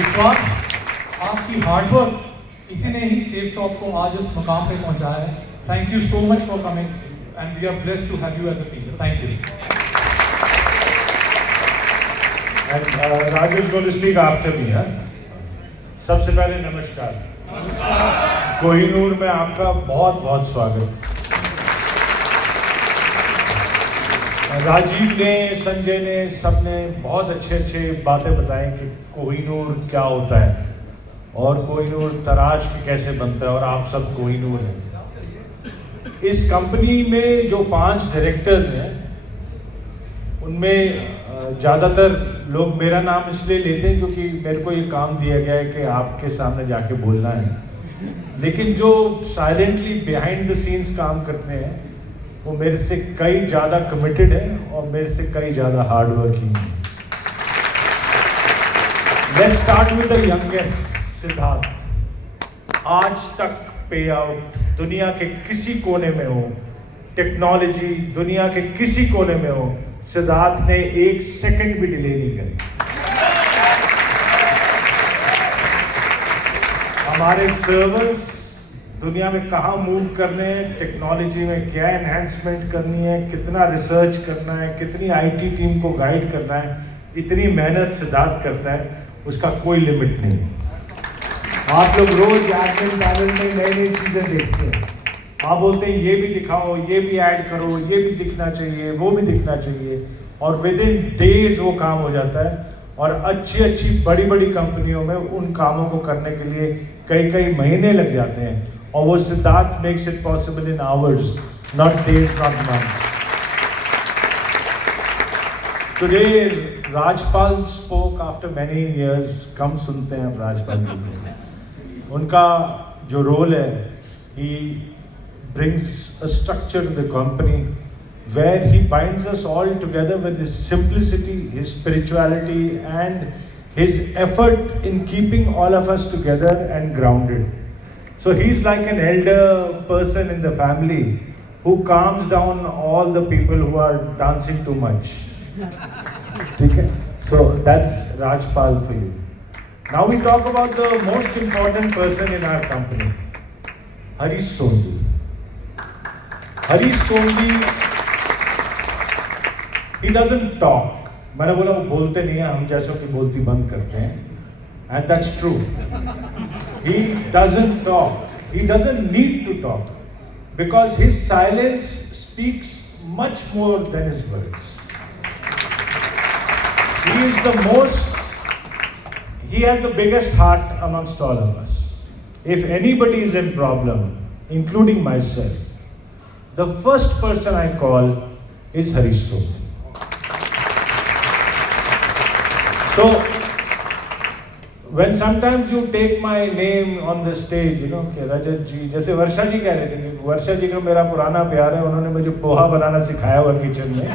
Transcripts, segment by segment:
विश्वास, आपकी हार्डवर्क इसी ने ही सेफ शॉप को आज इस मुकाम पे पहुंचाया है. Thank you so much for coming and we are blessed to have you as a teacher. Thank you. And Raj is going to speak after me. सबसे पहले नमस्कार. कोहिनूर में आपका बहुत बहुत स्वागत. राजीव ने, संजय ने, सबने बहुत अच्छे बातें बताई कि कोहिनूर क्या होता है और कोहिनूर तराश के कैसे बनता है और आप सब कोहिनूर हैं. इस कंपनी में जो 5 डायरेक्टर्स हैं उनमें ज़्यादातर लोग मेरा नाम इसलिए लेते हैं क्योंकि मेरे को ये काम दिया गया है कि आपके सामने जाके बोलना है. लेकिन जो साइलेंटली बिहाइंड द सीन्स काम करते हैं वो मेरे से कई ज़्यादा कमिटेड है और मेरे से कई ज़्यादा हार्ड वर्किंग है. Let's start with the youngest, Siddharth. आज तक पे आउट दुनिया के किसी कोने में हो, टेक्नोलॉजी दुनिया के किसी कोने में हो, सिद्धार्थ ने 1 सेकंड भी डिले नहीं करी. हमारे सर्वर्स दुनिया में कहाँ मूव करने हैं, टेक्नोलॉजी में क्या एनहेंसमेंट करनी है, कितना रिसर्च करना है, कितनी आईटी टीम को गाइड करना है, इतनी मेहनत सिद्धार्थ करता है, उसका कोई लिमिट नहीं. आप लोग रोज एडमिन पैनल में नई नई चीज़ें देखते हैं. आप बोलते हैं ये भी दिखाओ, ये भी ऐड करो, ये भी दिखना चाहिए, वो भी दिखना चाहिए, और विद इन डेज वो काम हो जाता है. और अच्छी बड़ी कंपनियों में उन कामों को करने के लिए कई महीने लग जाते हैं और वो Siddharth makes it possible in hours, not days, not months. Today Rajpal spoke after many years. Come सुनते हैं अब राजपाल जी. उनका जो रोल है, ही brings a structure to the company where he binds us all together with his simplicity, his spirituality and his effort in keeping all of us together and grounded. So he's like an elder person in the family who calms down all the people who are dancing too much. Okay? So that's Rajpal for you. Now we talk about the most important person in our company, Harish Sondhi. Harish Sondhi, he doesn't talk. मैंने बोला वो बोलते नहीं हैं, हम जैसों की बोलती बंद करते हैं. And that's true. He doesn't talk. He doesn't need to talk because his silence speaks much more than his words. He is the most. He has the biggest heart amongst all of us. If anybody is in problem, including myself, the first person I call is Harish Sondhi. So, when sometimes you take my name on the stage, you know, कि रजत जी, जैसे वर्षा जी कह रहे थे कि वर्षा जी का मेरा पुराना प्यार है, उन्होंने मुझे पोहा बनाना सिखाया हुआ किचन में,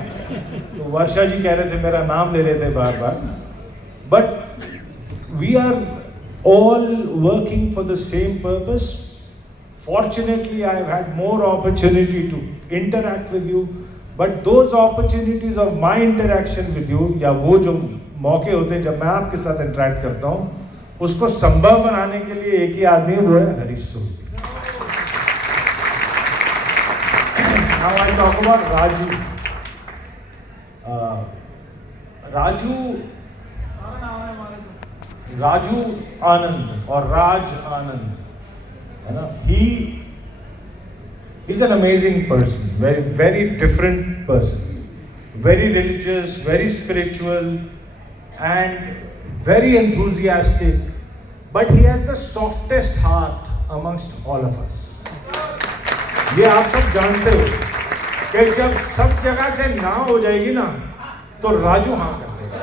तो वर्षा जी कह रहे थे, मेरा नाम ले रहे थे बार बार. But we are all working for the same purpose. Fortunately, I have had more opportunity to interact with you, but those opportunities of my interaction with you, या वो जो मौके होते हैं जब मैं आपके साथ इंटरेक्ट करता हूँ, उसको संभव बनाने के लिए एक ही आदमी, वो है हरीश सोंधी. Now I talk about Raju. Raju Anand or Raj Anand. He is an amazing person, very different person, very religious, very spiritual and very enthusiastic, but he has the softest heart amongst all of us. ये आप सब जानते हो कि जब सब जगह से ना हो जाएगी ना तो राजू हाँ कर देगा.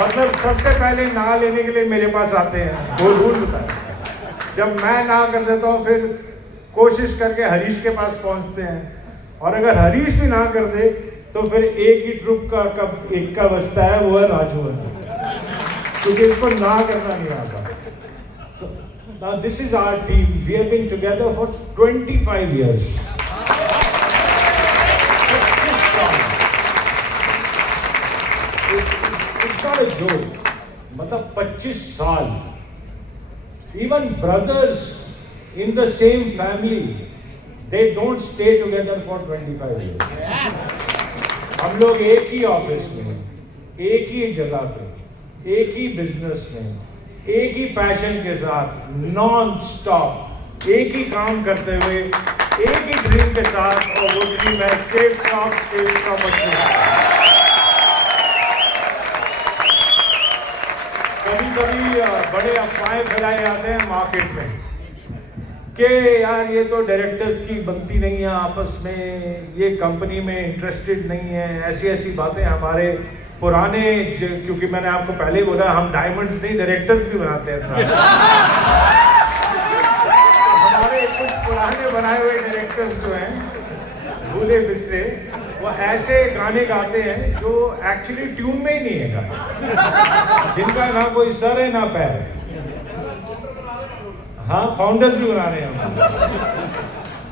मतलब सबसे पहले ना लेने के लिए मेरे पास आते हैं, वो रूल बताए. जब मैं ना कर देता हूँ फिर कोशिश करके हरीश के पास पहुँचते हैं, और अगर हरीश भी ना कर दे तो फिर एक ही ट्रुप का कब एक का बचता है, वो है राजू है, क्योंकि इसको ना करना नहीं आता. So, now this is our team. We have been together for 25 years. It's not a joke. मतलब 25 साल. Even brothers in the same family, they don't stay together for 25 years. हम लोग एक ही ऑफिस में, एक ही जगह पे, एक ही बिजनेस में, एक ही पैशन के साथ नॉन स्टॉप एक ही काम करते हुए एक ही ड्रीम के साथ, और वो ड्रीम है सेफ शॉप कभी बड़े अफवाहें फैलाए जाते हैं मार्केट में कि यार ये तो डायरेक्टर्स की बनती नहीं है आपस में, ये कंपनी में इंटरेस्टेड नहीं है, ऐसी ऐसी बातें हमारे पुराने, क्योंकि मैंने आपको पहले ही बोला हम डायमंड्स नहीं डायरेक्टर्स भी बनाते हैं साथ। हमारे कुछ पुराने बनाए हुए डायरेक्टर्स जो हैं भूले बिसरे, वो ऐसे गाने गाते हैं जो एक्चुअली ट्यून में ही नहीं है गाने, जिनका ना कोई सर है ना पैर है। हाँ, फाउंडर्स भी बना रहे हैं।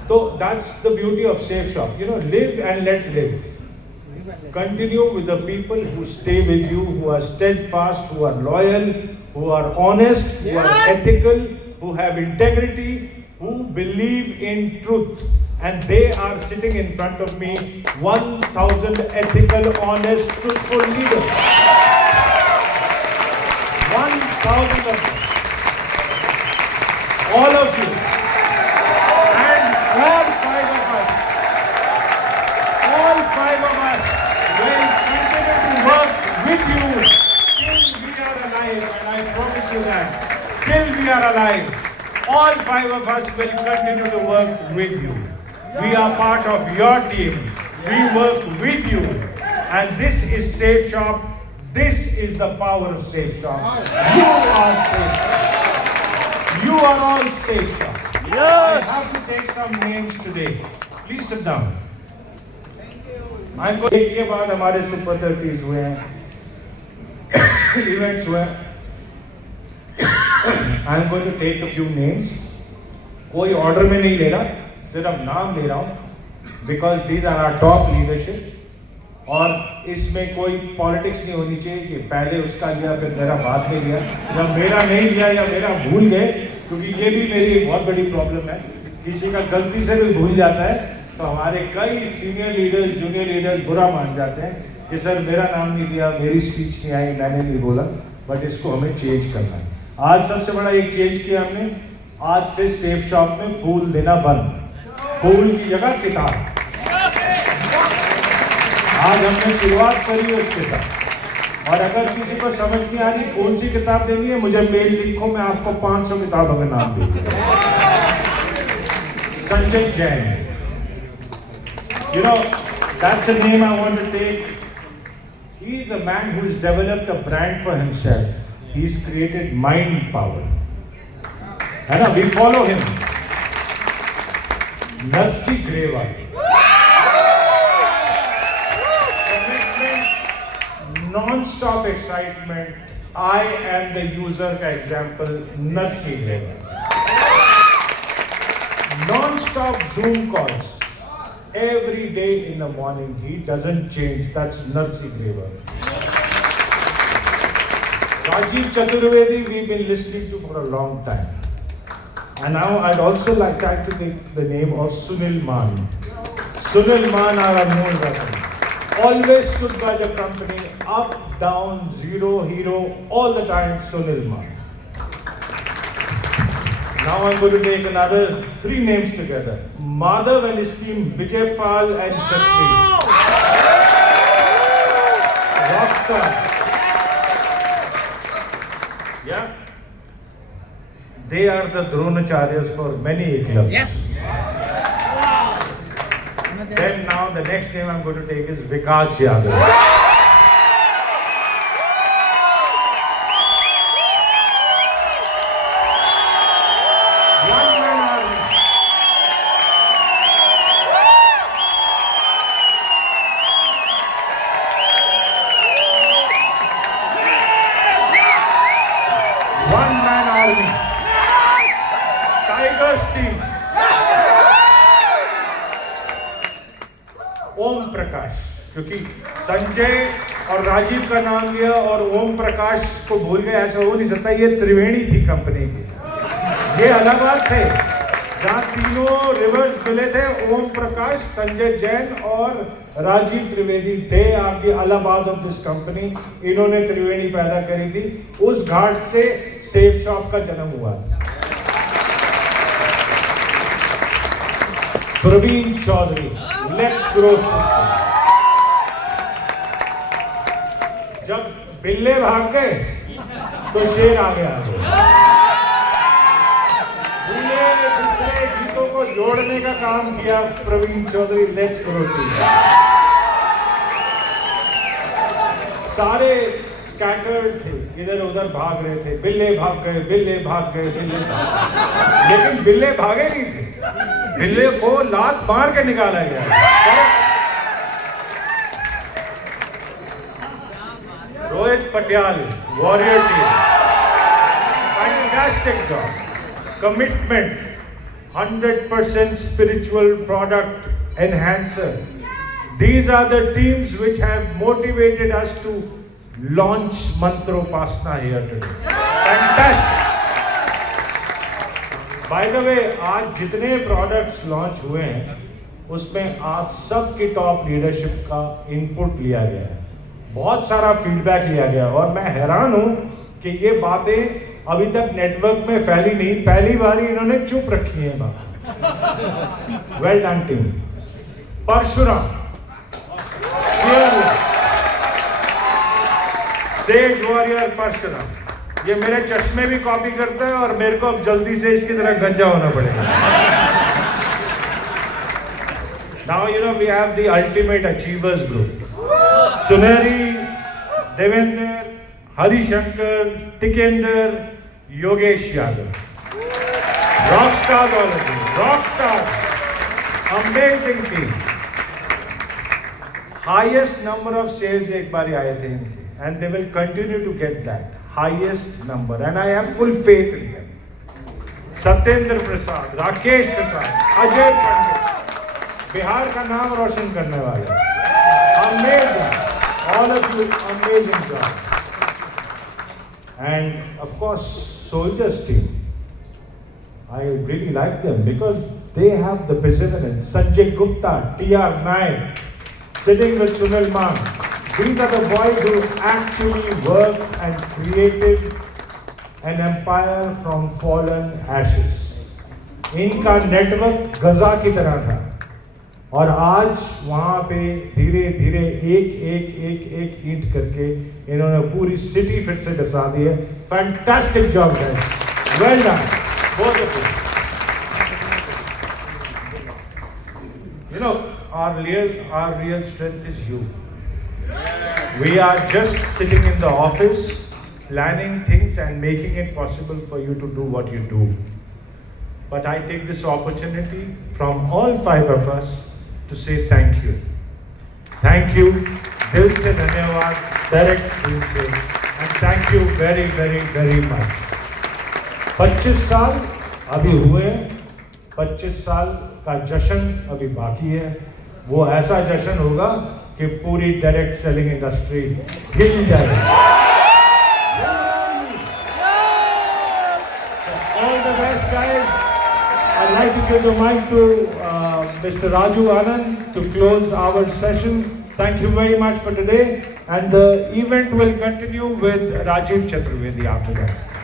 तो that's the beauty of safe shop, you know, live and let live. Continue with the people who stay with you, who are steadfast, who are loyal, who are honest, who are ethical, who have integrity, who believe in truth. And they are sitting in front of me, 1,000 ethical, honest, truthful leaders. 1,000 of them. All of you. And all five of us. All five of us will continue to work with you till we are alive. And I promise you that. Till we are alive. All five of us will continue to work with you. We are part of your team. We work with you. And this is Safe Shop. This is the power of Safe Shop. You are Safe Shop. You are all Safe Shop. I have to take some names today. Please sit down. I'm going to के बाद हमारे super 30s हुए हैं, events हुए हैं. I'm going to take a few names. कोई order में नहीं ले रहा, सिर्फ नाम ले रहा हूँ, because these are our top leadership. और इसमें कोई पॉलिटिक्स नहीं होनी चाहिए कि पहले उसका लिया फिर मेरा बाद में लिया, या मेरा नहीं लिया या मेरा भूल गए, क्योंकि ये भी मेरी एक बहुत बड़ी प्रॉब्लम है. किसी का गलती से भी भूल जाता है तो हमारे कई सीनियर लीडर्स, जूनियर लीडर्स बुरा मान जाते हैं कि सर मेरा नाम नहीं लिया, मेरी स्पीच नहीं आई, मैंने नहीं बोला. बट इसको हमें चेंज करना है. आज सबसे बड़ा एक चेंज किया हमने. आज से सेफ शॉप में फूल देना बंद, फूल की जगह किताब. आज हमने शुरुआत करी है उसके साथ. और अगर किसी को समझ नहीं आ रही कौन सी किताब देनी है, मुझे मेल लिखो, मैं आपको 500 किताबों के नाम दे दूंगा. Sanjay Jain, you know, that's a name I want to take. He is a man who has developed a brand for himself. He's created mind power. है ना, we follow him. Narsi Grewal, non-stop excitement. I am the user का example. Narsi Grewal, non-stop Zoom calls. Every day in the morning, he doesn't change. That's Narsi Grewal. Rajiv Chaturvedi, we've been listening to for a long time. And now I'd also like to take the name of Sunil Man. Sunil Man, our known brother, always stood by the company, up, down, zero, hero, all the time. Sunil Man. Now I'm going to take another 3 names together. Madhav and his team, Vijay Pal and Jasmeet. Rockstar. Yeah. They are the Dronacharyas for many clubs. Yes. Then now the next name I'm going to take is Vikas Yadav. Tigers team. Om Prakash, क्योंकि संजय और राजीव का नाम लिया और ओम प्रकाश को भूल गए, ऐसा हो नहीं सकता। ये त्रिवेणी थी कंपनी की, ये इलाहाबाद थे जहाँ तीनों रिवर्स मिले थे, ओम प्रकाश, संजय जैन और राजीव त्रिवेदी थे आपकी इलाहाबाद ऑफ दिस कंपनी। इन्होंने त्रिवेणी पैदा करी थी, उस घाट से सेफ शॉप का जन्म हुआ था। Praveen Chaudhary, let's grow system. जब बिल्ले भाग गए तो शेर आगे आ गए। बिसरे गीतों को जोड़ने का काम किया Praveen Chaudhary, let's grow team. सारे स्कैटर्ड थे, इधर उधर भाग रहे थे, बिल्ले भाग गए, बिल्ले भाग गए, बिल्ले भाग गए, लेकिन बिल्ले भागे नहीं थे, बिल्ले को लात मार के निकाला गया। Rohit Patial, warrior team, fantastic job, commitment, 100% spiritual product enhancer. These are the teams which have motivated us to launch Mantropasana here today. Fantastic. By the way, आज जितने products launch हुए हैं उसमें आप सबकी टॉप लीडरशिप का इनपुट लिया गया है, बहुत सारा फीडबैक लिया गया और मैं हैरान हूं कि ये बातें अभी तक नेटवर्क में फैली नहीं, पहली बार इन्होंने चुप रखी है बात। Well done team. Parshuram, sage warrior Parshuram, ये मेरे चश्मे भी कॉपी करता है और मेरे को अब जल्दी से इसकी तरह गंजा होना पड़ेगा। Now you know we have the ultimate achievers group, Suneri, Devendra, Harishankar, Tikendra, Yogesh Yadav, rock star, all of you, rock stars, amazing team. Highest number of sales एक बार आए थे इनके, and they will continue to get that highest number, and I have full faith in them. Satyendra प्रसाद, राकेश प्रसाद, अजय पंडित, बिहार का नाम रोशन करने वाले, amazing, all of you, amazing job. And of course, Soldiers team, I really like them because they have the perseverance. Sanjay Gupta, T.R. Naik, sitting with Sunil Maan. These are the boys who actually worked and created an empire from fallen ashes. इनका network गजा की तरह था और आज वहाँ पे धीरे धीरे एक ईंट करके इन्होंने पूरी सिटी फिर से डसा दी है। Fantastic job guys, well done both of you. You know, our real strength is you. We are just sitting in the office, planning things and making it possible for you to do what you do. But I take this opportunity from all five of us to say thank you. Thank you, दिल से धन्यवाद, direct दिल से, and thank you very very very much. 25 साल अभी हुए, 25 साल का जश्न अभी बाकी है। वो ऐसा जश्न होगा कि पूरी डायरेक्ट सेलिंग इंडस्ट्री हिल जाएगी। All the best guys. I'd like to give the mic to Mr. Raju Anand to close our session. Thank you very much for today, and the event will continue with Rajiv Chaturvedi after that.